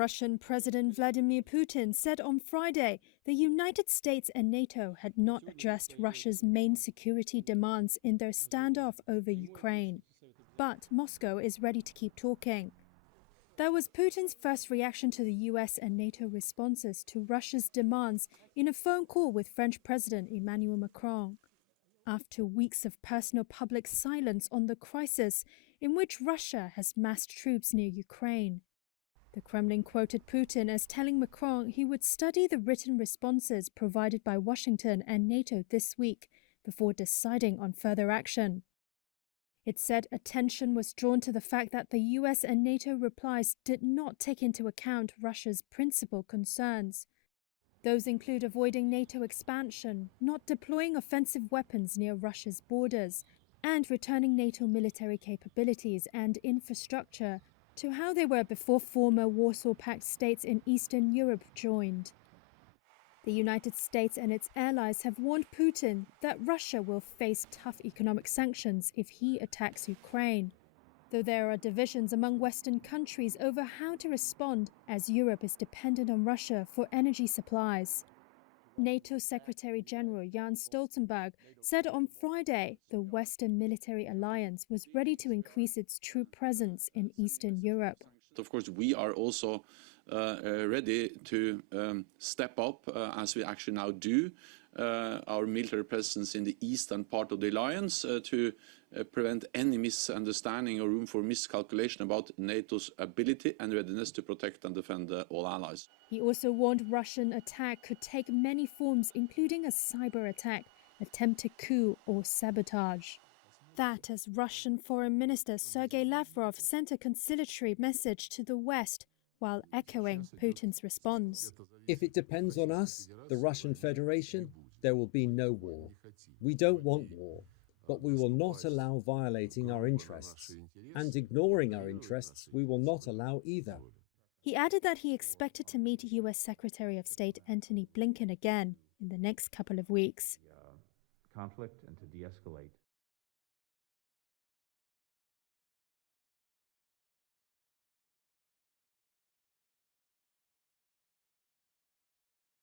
Russian President Vladimir Putin said on Friday the United States and NATO had not addressed Russia's main security demands in their standoff over Ukraine. But Moscow is ready to keep talking. That was Putin's first reaction to the US and NATO responses to Russia's demands in a phone call with French President Emmanuel Macron. After weeks of personal public silence on the crisis in which Russia has massed troops near Ukraine. The Kremlin quoted Putin as telling Macron he would study the written responses provided by Washington and NATO this week before deciding on further action. It said attention was drawn to the fact that the US and NATO replies did not take into account Russia's principal concerns. Those include avoiding NATO expansion, not deploying offensive weapons near Russia's borders, and returning NATO military capabilities and infrastructure to how they were before former Warsaw Pact states in Eastern Europe joined. The United States and its allies have warned Putin that Russia will face tough economic sanctions if he attacks Ukraine, though there are divisions among Western countries over how to respond as Europe is dependent on Russia for energy supplies. NATO Secretary-General Jens Stoltenberg said on Friday the Western military alliance was ready to increase its troop presence in Eastern Europe. Of course, we are also ready to step up, as we actually now do, our military presence in the eastern part of the alliance to prevent any misunderstanding or room for miscalculation about NATO's ability and readiness to protect and defend all allies. He also warned Russian attack could take many forms, including a cyber attack, attempted coup or sabotage. That as Russian Foreign Minister Sergei Lavrov sent a conciliatory message to the West while echoing Putin's response. If it depends on us, the Russian Federation, there will be no war. We don't want war, but we will not allow violating our interests. And ignoring our interests, we will not allow either. He added that he expected to meet US Secretary of State Antony Blinken again in the next couple of weeks. Conflict and to de-escalate